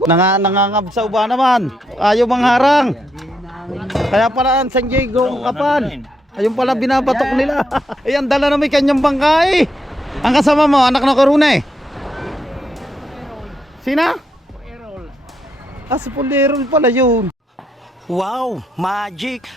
Nanga, nangangab sa uba naman. Ayaw mangharang. Kaya pala ang San Diego kapan. Ayun pala binabatok nila. Ayan, dala na may kanyang bangkay. Ang kasama mo, anak ng karuna eh. Sina? Ah, si Pulerol pala yun. Wow, magic.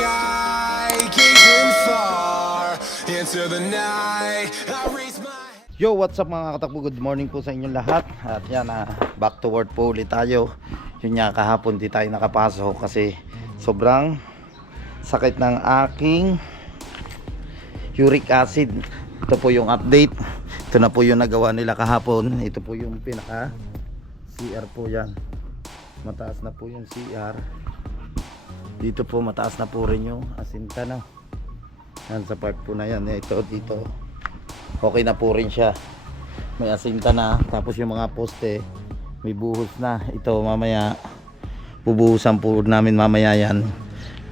Sky, gazing far into the night. I raise my Yo, what's up mga katakbo? Good morning po sa inyong lahat. At yan, ah, back to work po ulit tayo. Yun nga, kahapon di tayo nakapasok kasi sobrang sakit ng aking uric acid. Ito po yung update. Ito na po yung nagawa nila kahapon. Ito po yung pinaka CR po yan. Mataas na po yung CR. Dito po mataas na po rin yung asinta na. Yan sa part po na yan. Ito dito. Okay na po rin siya. May asinta na. Tapos yung mga poste may buhos na. Ito mamaya bubuhusan po namin mamaya yan.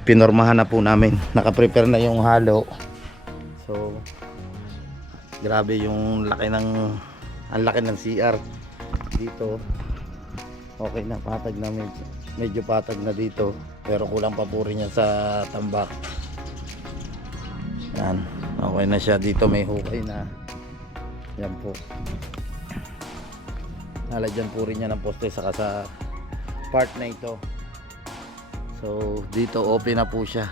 Pinormahan na po namin. Nakaprepare na yung halo. So grabe yung laki ng ang laki ng CR dito. Okay na patag na. Medyo, medyo patag na dito pero kulang pa po rin yan sa tambak yan. Okay na siya. Dito may hukay na. Yan po. Nalagyan po rin niya ng poste saka sa part na ito. So, dito open na po siya.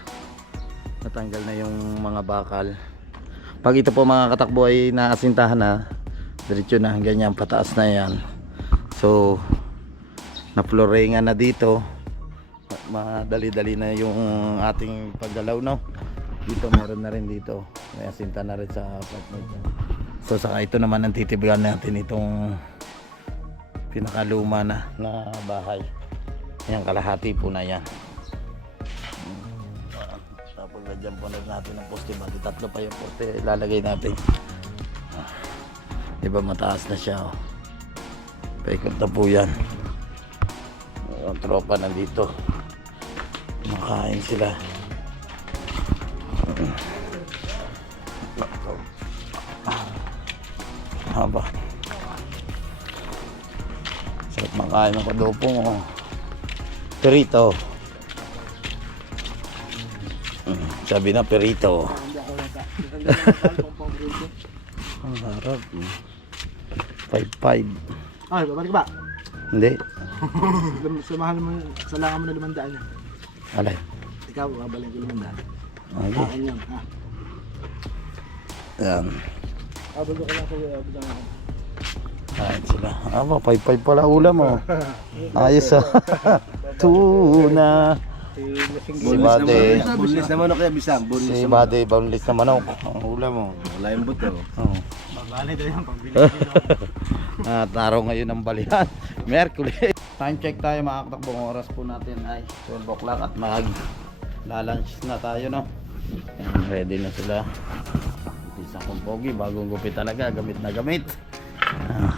Natanggal na yung mga bakal. Pag ito po mga katakbo ay naasintahan na, diretso na ganyan pataas na yan. So, naplorengan na dito. Madali-dali na yung ating paggalaw no? Dito meron na rin dito. May asinta na rin sa part na ito so saka ito naman ang titibigan natin itong pinakaluma na na bahay. Yan kalahati po na yan. Tapos nadyan po na natin ang poste. Bali tatlo pa yung poste ilalagay natin. Ah, diba mataas na siya oh. paikot na po yan. Yung tropa nandito makain sila. Haba. Sarap makain ng kadupong oh. perito. Mm, sabi na perito. Ang harap. 5-5 Ay, babalik ba? hindi. Samahan mo, salangan mo na limandaan niya. Alay Ikaw, babalik ko limandaan. okay. Akin yan, ha? yan Abol ko lang ko, abol lang ako. Kain sila. Aba, 5-5 pala ulam mo. Ayos ah. Tuna. Si Bade. Boneless naman ako kaya bisang. Boneless Si Bade, boneless na manok. Ang ulam mo. Wala yung buto. Oh. Babalik daw yan, pambili. At araw ngayon ng balihan. Merkulis. Time check tayo mga katakbong oras po natin ay 12 o'clock at mag lalunch na tayo no. Ready na sila. Isang kong pogi, bagong gupit talaga, gamit na gamit. Ah.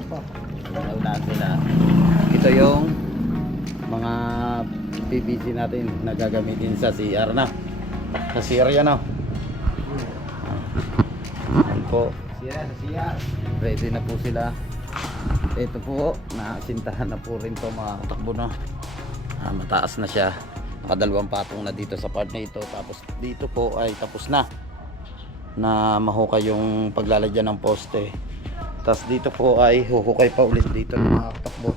Opa, galaw na sila. Ito yung mga PVC natin na gagamitin sa CR na. Sa CR yan no. Yan po. Siya, siya. Ready na po sila. Ito po, naasintahan na po rin to mga katakbo no. Ah, mataas na siya. Nakadalawang patong na dito sa part na ito. Tapos dito po ay tapos na. Na mahukay yung paglalagyan ng poste. Tapos dito po ay huhukay pa ulit dito ng mga katakbo.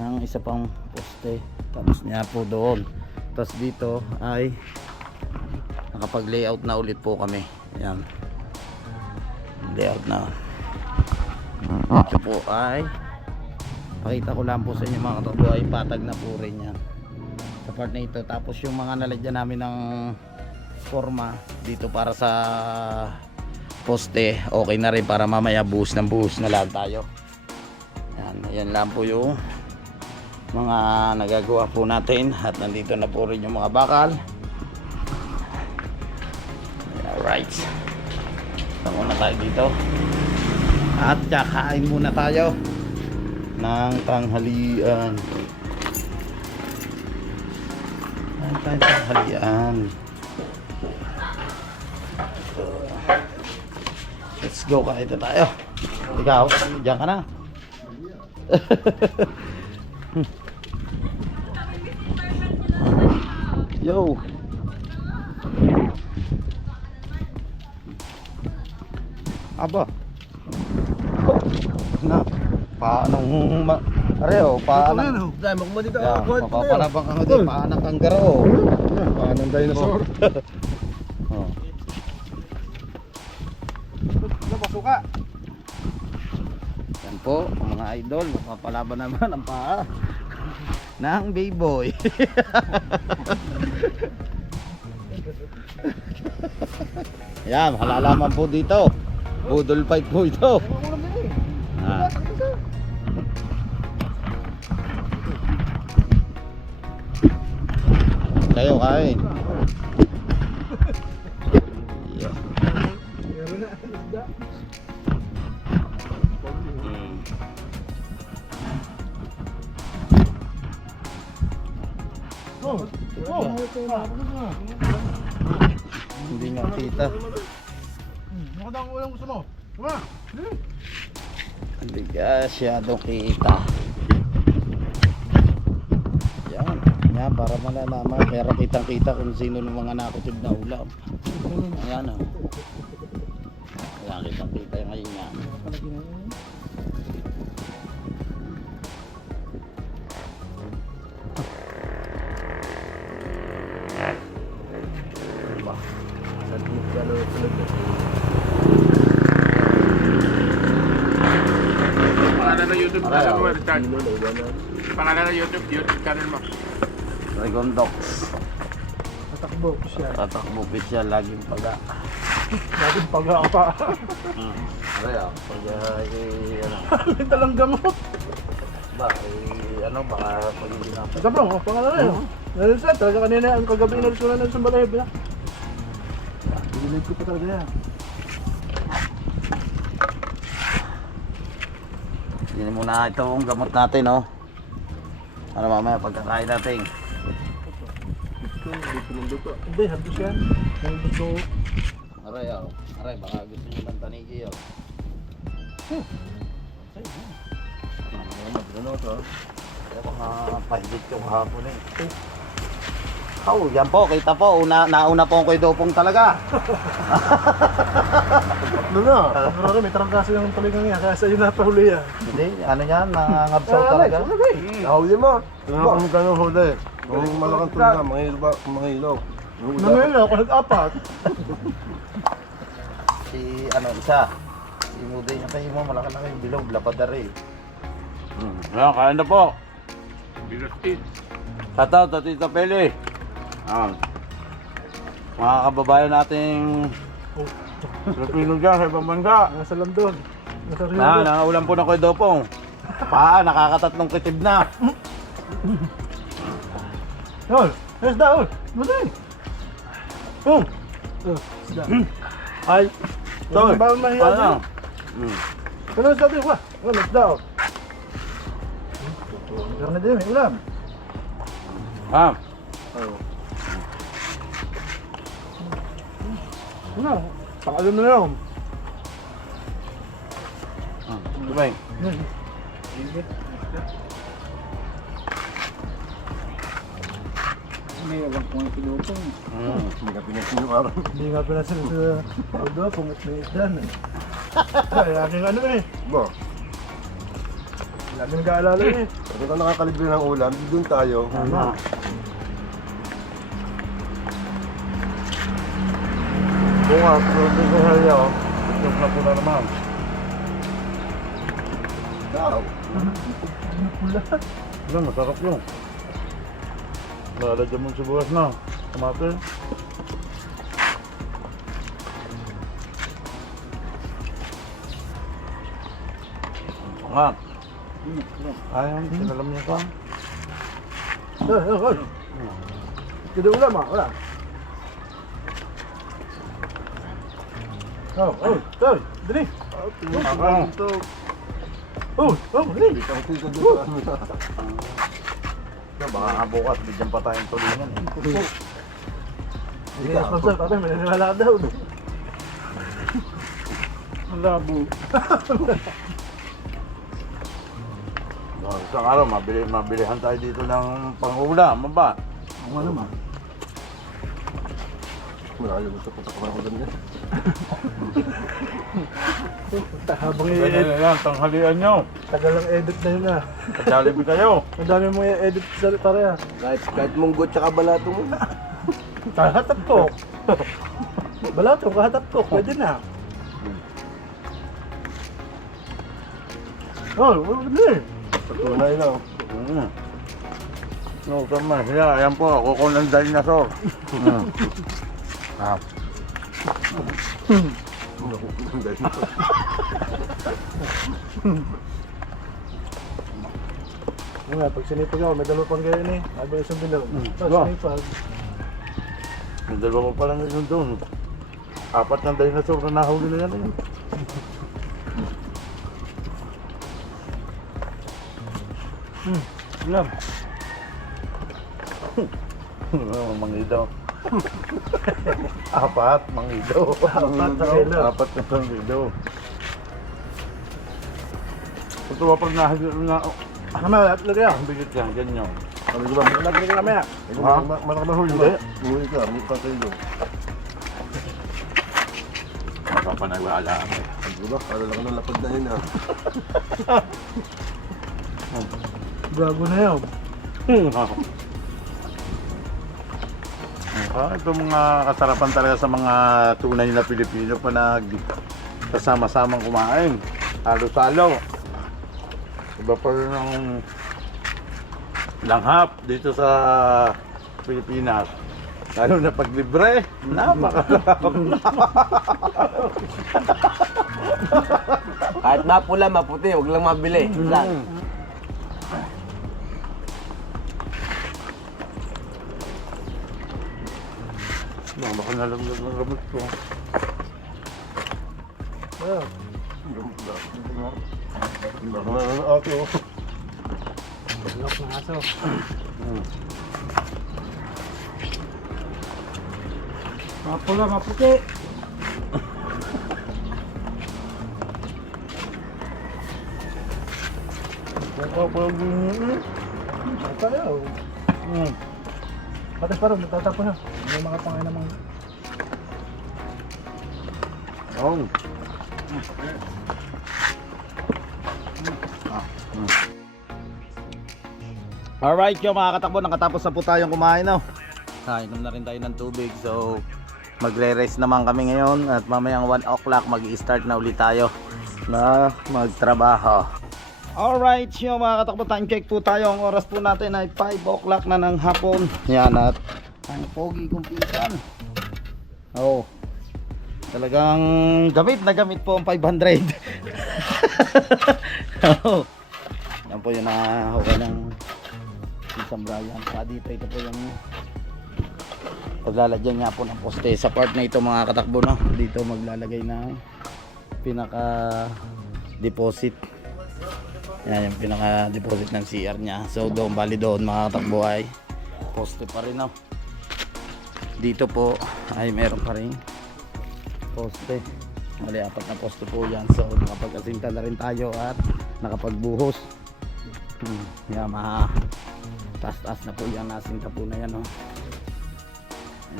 Ng isa pang poste. Tapos niya po doon. Tapos dito ay nakapag-layout na ulit po kami. Ayan layout na ito po ay pakita ko lang po sa inyo mga katakbo ay patag na po rin yan. Sa part na ito tapos yung mga nalagyan namin ng forma dito para sa poste okay na rin para mamaya buhos ng buhos na lang tayo. Yan, yan lang po yung mga nagagawa po natin at nandito na po rin yung mga bakal. Alright. Punta muna tayo dito. At kakain muna tayo ng tanghalian. Kain tayo tanghalian. Let's go, kain na tayo. Ikaw, diyan ka na. Yo. Aba. Oh. Na. Paano ma... Areo, paano... Dahil mo dito Yeah, ako. mapapalabang ako din. Paano kang garo? Paano ang dinosaur? Oh. Napasuka. Yan po, mga idol, mapapalaban naman ang paa ng B-boy. Yan, malalaman po dito. Budol fight po ito. Kayo kain. Yeah. Oh. Hindi makita. Makadang ulang gusto mo. Tama. Hindi masyadong kita. Yan. Para malalaman. Pero kitang kita kung sino ng mga nakutib na ulam. Ayan o. Ayan, kitang kita yung ngayon yan. Pangalan ng YouTube channel oh. mo, Richard. Pangalan ng YouTube, YouTube channel mo. Regondox. Tatakbo siya. Tatakbo official, laging paga. Laging paga pa. Hmm. Aray ah, pag eh, ano, Talang gamot. ba, eh, ano, baka pag hindi na Ito bro, oh, pangalan na yun. Meron siya, talaga kanina ang kagabi na rin ng sumbalay. Binilig ko pa talaga yan. Yan muna itong gamot natin, oh. Para mamaya pagkakain natin. Hindi, habis yan. Ang gusto Aray, oh. Aray, baka gusto nyo ng tanigi, oh. Ano to? Kaya mga pahigit yung hapon, eh. Oh, yan po, kita po. Una, nauna po ang koy dopong talaga. Ano na? Pero may trangkaso yung tulingan niya, kaya sa'yo napahuli yan. Hindi, ano yan, nangangabsaw talaga. Nahuli mo. Tingnan ko kung gano'ng huli. Kung malakang tulad na, mga ba? Mga. Yung Nangyayla ako nag-apat. Si, ano, isa. Si Muday niya kayo mo, malaki na kayong bilog, lapadari. Hmm. Ayan, kain na po. Binustit. Shoutout sa Tita Peli. Ah. Mga kababayan nating Filipino dyan sa ibang bansa. Nasa London. Nasa Rio. Na, nangaulan po na koy dopong. Paa, nakakatatlong kitib na. Yun, yes da, ul. Madali. Oh. Oh, isda. Ay. Toy, Ba mahiya paano? dyan? Hmm. Ano sa atin? Wah, ano isda oh. Meron na din, may ulam. Ha? Ano? Pakalam na lang. Ah, Dumay. Yan. Hmm. Hindi ka pinasin yung araw. Hindi nga pinasin sa Aldo, pungit na isda na. Ay, aking ano eh. Ba? Lagi nag-aalala eh. Kasi kung nakakalibre ng ulam, doon tayo. Tama. Oo nga, pwede ko hali ako. Ito na po na naman. Ikaw. Pula. Yan, masarap yun. Lalagyan mo sa bukas na. Kamate. Nga. Ayaw, sinalam niya ka. Ay, ay, ay. Tidak ulam ah, wala. Oh, oh, oh, dali. Ako. Oh, oh, dali. Ikaw, ikaw, doon. Baka nga bukas, bigyan pa tayong tulingan eh. Hindi ka sponsor, tatay, may naniniwala ka daw. Ang labo. Isang araw, mabili, mabilihan tayo dito ng pangulam, ba? Ang ano man. Malayo ko sa ko doon yan. Habang Kaya i-edit, na yan, tanghalian nyo. tagal lang edit na yun ah. Jollibee kayo. Ang dami mong i-edit sa pare ah. Kahit, kahit munggo tsaka balato mo. Kahatap ko. Balato, kahatap ko. Pwede na. Oh, pwede eh. Patunay lang. Mm. No, tama. Siya, ayan po, kuko ng dinosaur. mm. Ah. Ano nga, pag sinipag ako, may dalawa pang ganyan eh. Habang isang bilaw. Tapos Ah. sinipag. May dalawa pa lang yun doon. Apat ng dinosaur na nahuli na yan. Eh. Alam. Oh, mangidaw. Apat, mangidaw. Apat na kilo. Apat na mangidaw. Ito ba pag nahagil na, Kama, lahat lagi ah. bigit yan, ganyan. Ano ba? Lagi lagi kami ah. Ha? Malaki na huli Hindi. ba? Huli ka, may patayo. Mapapanagwala kami. Ano ba? Ano lang ng lapad na yun ah. Gago na yun. Ah, ito mga kasarapan talaga sa mga tunay na Pilipino pa nag kasama-samang kumain. Halo-salo. Iba pa rin ang langhap dito sa Pilipinas. Lalo na pag libre, napakalap. Kahit mapula, maputi, huwag lang mabili. Lang. Baka nalaglag ng gamot ko. Ayun. Malaki na ng ato. Lock ng aso. Mapula, maputi. Tayo. Hmm. Patas parang natatapon na. May mga pangain namang Oh. Alright yung mga katakbo, nakatapos na po tayong kumain no. Kainom na rin tayo ng tubig so magre-rest naman kami ngayon at mamayang 1 o'clock mag start na ulit tayo na magtrabaho. Alright yung mga katakbo, time check po tayo. Ang oras po natin ay 5 o'clock na ng hapon. Yan at ang pogi kong pinsan. Oh. Talagang gamit na gamit po ang 500. Oo. Yan po yung nakahawa ng isang Brian. Pa dito ito po yung paglalagyan nga po ng poste sa part na ito mga katakbo no. Dito maglalagay ng pinaka deposit. Yan yung pinaka deposit ng CR niya. So doon bali doon mga katakbo ay poste pa rin no. Dito po ay meron pa rin poste. Mali, apat na poste po yan. So, nakapag-asinta na rin tayo at nakapagbuhos. Hmm, yan, mga taas-taas na po yan. Nasinta po na yan, oh.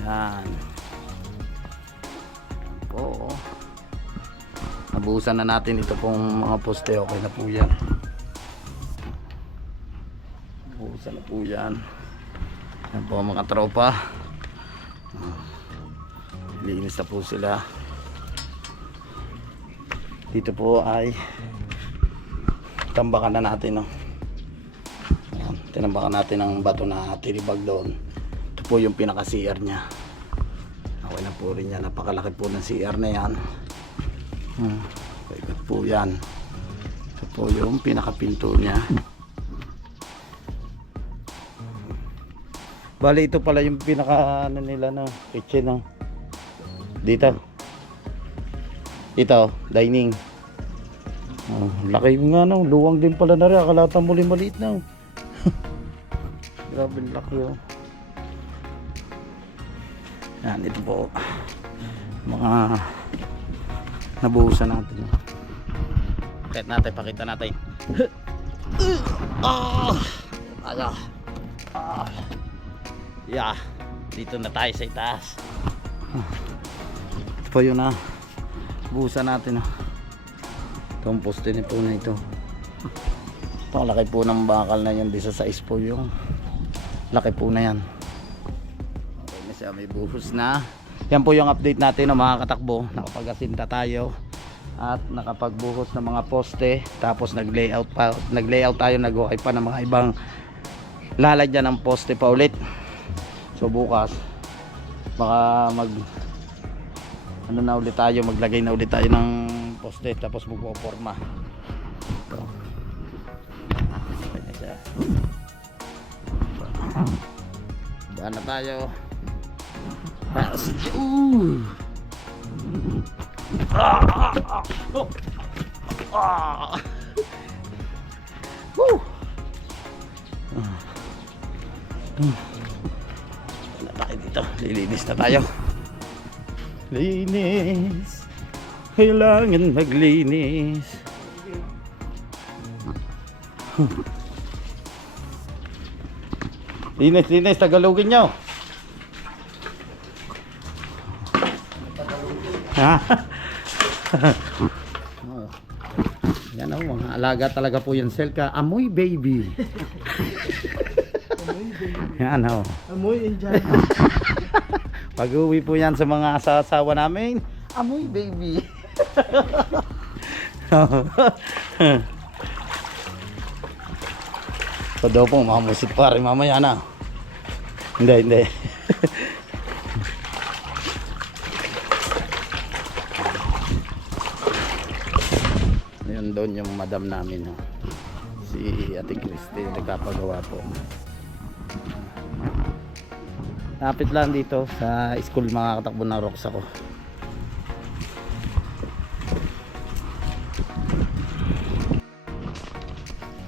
Yan. Po. Nabuhusan na natin ito pong mga poste. Okay na po yan. Nabuhusan na po yan. Yan po mga tropa. Linis na po sila dito po ay tambakan na natin no? Ayan, tinambakan natin ang bato na tiribag doon. Ito po yung pinaka CR nya okay na po rin yan. Napakalaki po ng CR na yan. Hmm. okay po yan. Ito po yung pinaka pinto nya bali ito pala yung pinaka ano nila no? Kitchen no? Dito ito, dining. Oh, laki nga no, luwang din pala na rin. Akalata muli maliit na. oh. Grabe laki oh. Yan, ito po. Mga nabuhusan natin. oh. Kahit natin, pakita natin. Ah! Ano? Ah! Yeah. Dito na tayo sa itaas. Ito po yun ah. Buhusan natin ah. Itong poste ni po na ito. Ito ang laki po ng bakal na yan. Di sa size po yung laki po na yan. Okay na. May buhos na. Yan po yung update natin ng mga katakbo. Nakapag-asinta tayo at nakapagbuhos ng mga poste tapos nag-layout pa nag-layout tayo nag-okay pa ng mga ibang lalagyan ng poste pa ulit so bukas baka mag ano na ulit tayo maglagay na ulit tayo ng poste tapos magpoporma ito. Daan na tayo Taas. Ooh. Ah! Oh. Ah! Woo! Ah. Hmm. Wala tayo dito. Lilinis na tayo. Linis. Kailangan maglinis. Linis, linis. Tagalogin nyo. Ha? Yan o, mga alaga talaga po yung Selka. Amoy baby. Yan o. Amoy Indian. Pag uwi po yan sa mga asawa namin, amoy baby. so daw po, mamusik pa rin mamaya na. Hindi, hindi. Ayun doon yung madam namin. oh. Si Ate Christy, nagpapagawa po. Lapit lang dito sa school mga katakbo ng rocks ako.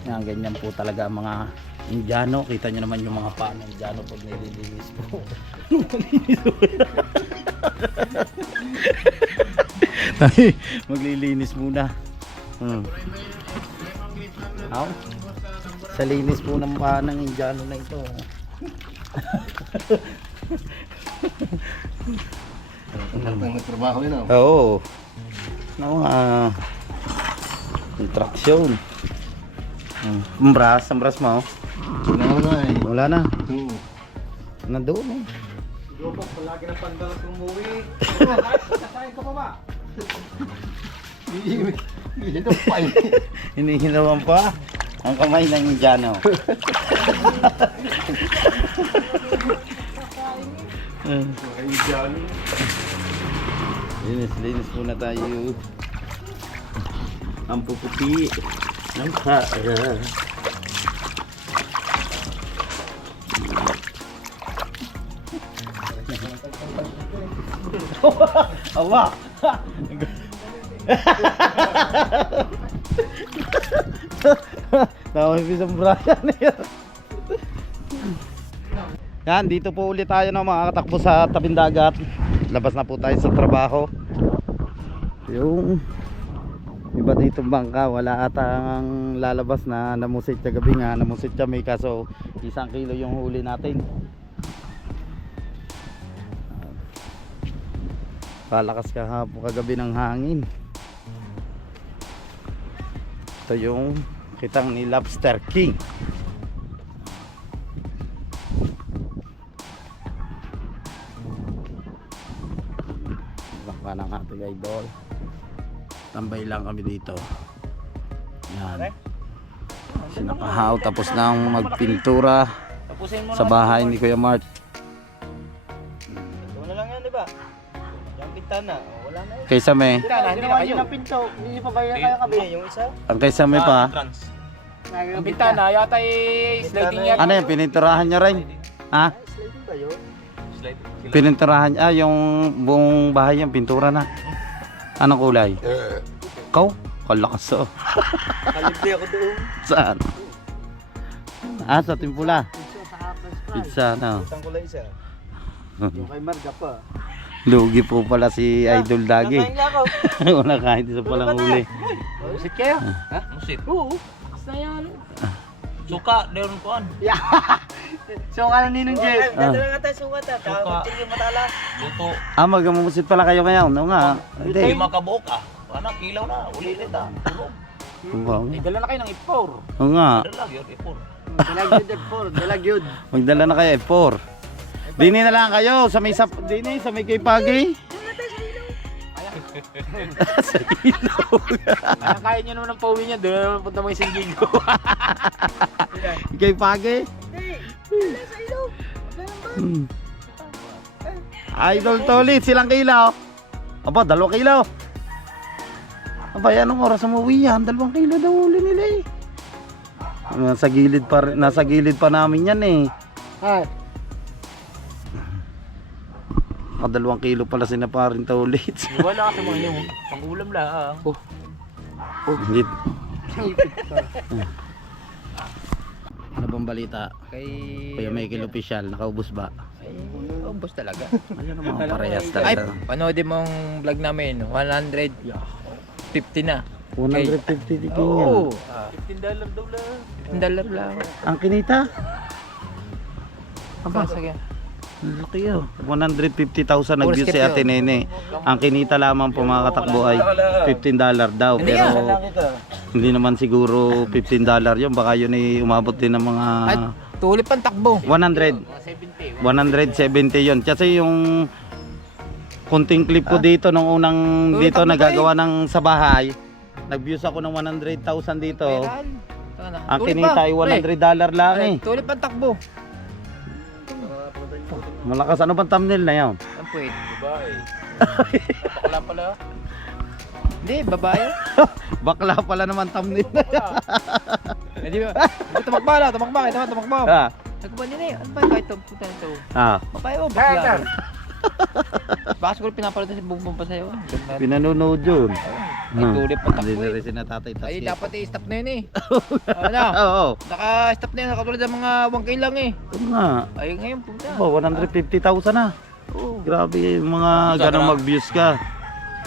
Yan, ganyan po talaga mga Indiano. Kita nyo naman yung mga paa ng Indiano pag nililinis po. Maglilinis muna. Hmm. Aw, sa linis po ng paa ng Indiano na ito. Ang trabaho yun ah. Oo. Ano mga contraction. Hmm. Umbras, umbras mo. Wala na eh. Wala na. Oo. Nandoon eh. Palagi ng pandalas umuwi. Kasain ka pa ba? Ito pa eh. Hinihinawan pa ang kamay ng Indiano. Hmm. linis, linis muna tayo. Ang puputi ng para. Awa! Nakapipis ang Brian yun. Yan, dito po ulit tayo ng mga katakbo sa tabing dagat. Labas na po tayo sa trabaho. Yung iba dito bangka, wala atang lalabas na namusit sa gabi nga, namusit kami kaso isang kilo yung huli natin. Palakas kahapon kagabi ng hangin. Ito yung kitang ni Lobster King. Baka ng ating idol. Tambay lang kami dito. Yan. Sinakahaw tapos nang magpintura sa bahay ni Kuya Mart. Wala lang yan, di ba? Yung bintana, oh, wala na yun. Kaysa may, Bintana, hindi na kayo. Yung pinto, hindi pa ba yan kaya kabi? Yung isa? ang kaysa may pa. Ang bintana, yata eh, sliding yan. Ano yan, pininturahan nyo rin? Ha? Sliding ba yun? Pininturahan ah, yung buong bahay yung pintura na. Anong kulay? Kau? Kalakas oh. Kalibli ako doon. Saan? Ah, sa timpula. Sa hapon Pizza na. Utang ko lang isa. Yung kay Marga pa. Lugi po pala si Idol Dagi. Wala kahit isa palang huli. Musit kayo? Ah. Ha? Musit? Oo. Basta yan. Suka, doon ko an. So, ano ninong Jay? Ah. Dadala nga tayo sukat ah. Kakutin yung matalas. Luto. Ah, magamusit pala kayo ngayon. Oo nga. Hindi. Hindi. makabuok ah. Ano, kilaw na. Uli ulit ah. Tulog. Wow. Dala na kayo ng ipor. Oo nga. Dala yun, ipor. Dalag yun, Depor. Dalag yun. Magdala na kayo F4. Dini na lang kayo sa may sap dini sa may kay Pagi. sa ilog. Kaya kaya nyo naman ang pauwi niya. Doon naman punta mo yung singgigo. kay Pagi. Hmm. Idol Tolit, silang kilo? Aba, dalawang kilo. Aba, anong oras umuwi yan? Dalawang kilo daw uli nila eh. Nasa gilid pa, nasa gilid pa namin yan eh. Ha? Nakadalawang kilo pala sinaparin Tolit. Wala ka sa mga yung pang-ulam lang. Oh. Hindi. ano bang balita? Kay... Kuya Michael Official, nakaubos ba? Ay, ubos talaga. Ayun ang mga parehas Ay, talaga. panoodin mong vlog namin. 150 na. 150 tiking Oo. yan. 15 dollar daw lang. 15 dollar lang. Ang kinita? Aba, sige. Laki yun. 150,000 nag-view skip si Ate. Nene. Ang kinita lamang po mga katakbo ay 15 dollar daw. Pero hindi naman siguro 15 dollar yun. Baka yun ay umabot din ng mga Ay, tulip ang takbo. 100. 170 yun. Kasi yung kunting clip ko dito nung unang dito nagagawa ng sa bahay. Nag-views ako ng 100,000 dito. Ang kinita ay 100 dollar lang eh. Tulip ang takbo. Malakas ano bang thumbnail na yan? Ang puwet. Babae. Bakla pala. Hindi, babae. Bakla pala naman thumbnail na yan. Hindi ba? Hindi, tumakba na, tumakba. Ito naman, tumakba. Ah, Nagba niya na eh. Ano ba kahit ito? Puta nito. ah, Babae o, bakla. Baka siguro pinapanood na si Bumbong pa sa'yo. pinanonood yun. Ay, tulip ang Hindi takbo na eh. rin sinatatay tas Ay, dapat i-stop na yun eh. Ano? Oo, Naka-stop na yun. Katulad ng mga 1K lang eh. oo nga. Ay, ngayon puta. Ba, 150,000 na. Oo. Grabe yung mga ganang mag-views ka.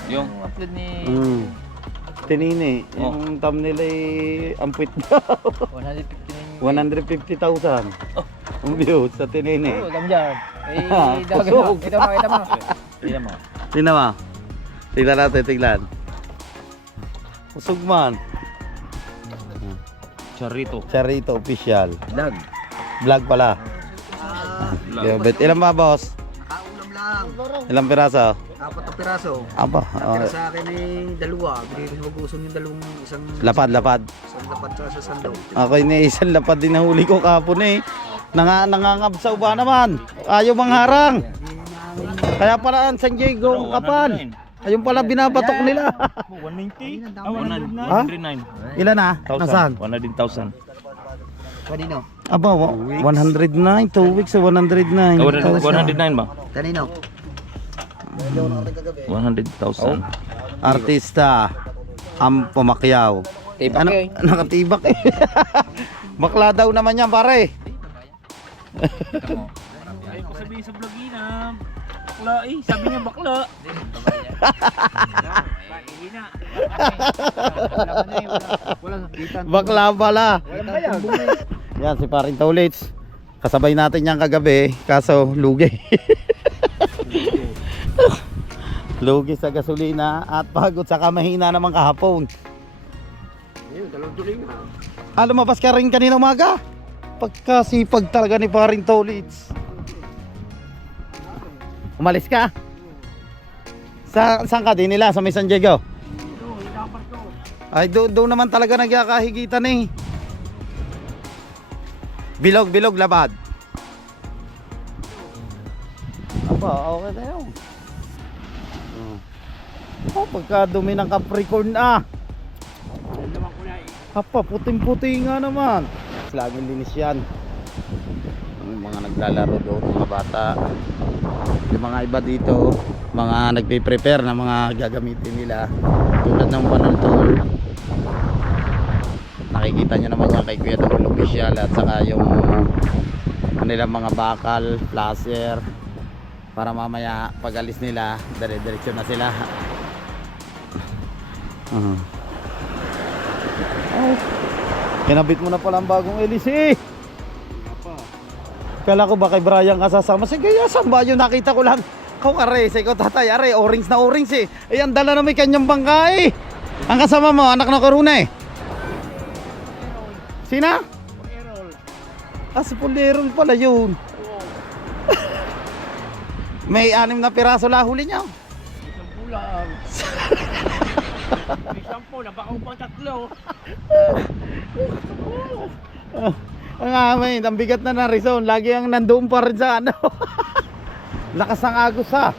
Yung upload ni Mm. Tinini, yung thumbnail ay ampit daw. 150 na 150,000. Ang views sa tinini. Oo, alam dyan. Eh, Ah, dagat kusog. mo. Kita mo. Kita mo. Tingnan mo. Tingnan natin, tingnan. Usog man. Charito. Charito official. Vlog. Vlog pala. Yeah, bet ilan ba, boss? Nakaulam lang. Ilang piraso? Apat na piraso. Aba, Natira oh, sa akin eh, dalawa. Ko sa mag-usong yung dalawang isang... lapad, lapad. Isang lapat sa sa sandaw. Ako ni isang lapad din nahuli ko kapon eh. Nanga, nangangabsaw ba naman? Ayaw mangharang. Kaya pala ang San Diego ang kapal. Ayun pala binabatok nila. 190? Ha? Ilan na? Nasaan? 100,000. Kanino? Aba, wa- 109. 2 weeks sa 109. 109 ba? Kanino? 100,000. Artista. Ang pumakyaw. Tibak Ano, eh. nakatibak eh. Bakla daw naman yan pare. Ay, ko sabihin sa vlog na bakla eh. Sabi niya bakla. Bakla pala. Yan si paring Taulits. Kasabay natin yan kagabi. Kaso lugi. lugi sa gasolina at pagod sa kamahina naman kahapon. Ayun, dalawang tuloy nga. Ah, lumabas ka rin kanina umaga. Pagkasipag talaga ni paring Taulits. Umalis ka? Sa, saan ka din? Sa San Diego? Ay, doon doon naman talaga nagyakahigitan eh. Bilog, bilog, labad. Aba, okay yun. Oh, oh pagka dumi ng Capricorn ah. Apa, puting-puti nga naman. Laging linis yan. Yung mga naglalaro doon, mga bata. Mga iba dito, mga nagpe-prepare na mga gagamitin nila. Tulad ng panultol. Nakikita nyo naman yan kay Kuya Dol Official at saka yung kanilang mga bakal, placer para mamaya pag alis nila dire-diretso na sila uh oh. kinabit mo na pala ang bagong LC kala ko ba kay Brian ka sasama sige yasan ba yun nakita ko lang kung are say ko tatay are orange na orange eh ay ang dala na may kanyang bangka eh ang kasama mo anak na koruna eh sina? Ah, si Pulerol pala yun. May anim na piraso la huli niya. Sampu lang. May sampu, napakaw pang tatlo. Ah, ang bigat na na Rizon. Lagi ang nandoon pa rin sa ano. Lakas ng agos ha.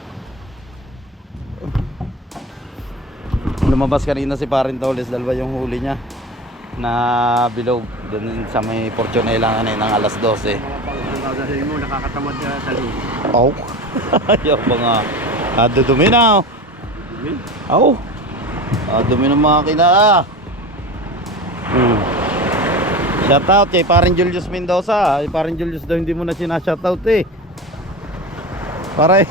Lumabas kanina si Parin Toles, dalawa yung huli niya na bilog doon sa may Fortunela kanina ng alas 12. Mga pagdadalhin mo, nakakatamad na dali. Oh. Ba nga. Ah, dudumi na. oh. Oh. Ah, dumi ng mga kina. Hmm. Shout out kay paring Julius Mendoza. Ay paring Julius daw hindi mo na sina-shout out eh. Para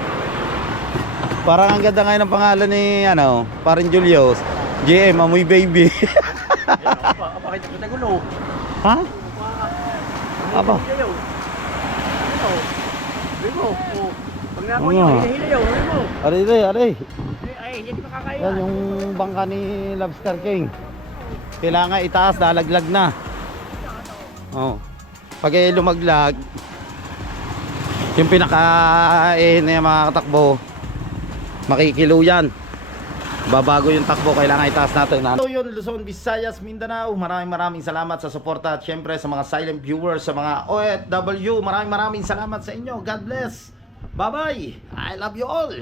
Parang ang ganda ngayon ng pangalan ni ano, paring Julius. JM Amoy Baby. Apa, apa kita kita gulo. ha? Hilayaw. Bimo. Oh. Pag Oo nakuha nga. niya, hilayaw. Bimo. Aray, aray. Ay, hindi makakaya. Yan yung bangka ni Lobster King. Kailangan itaas, lalaglag na. Oh. Pag eh, lumaglag, yung pinaka eh, na yung mga katakbo, makikilo yan. Babago yung takbo, kailangan itaas natin. na. So yun, Luzon, Visayas, Mindanao, maraming maraming salamat sa suporta at syempre sa mga silent viewers, sa mga OFW, maraming maraming salamat sa inyo. God bless. Bye-bye. I love you all.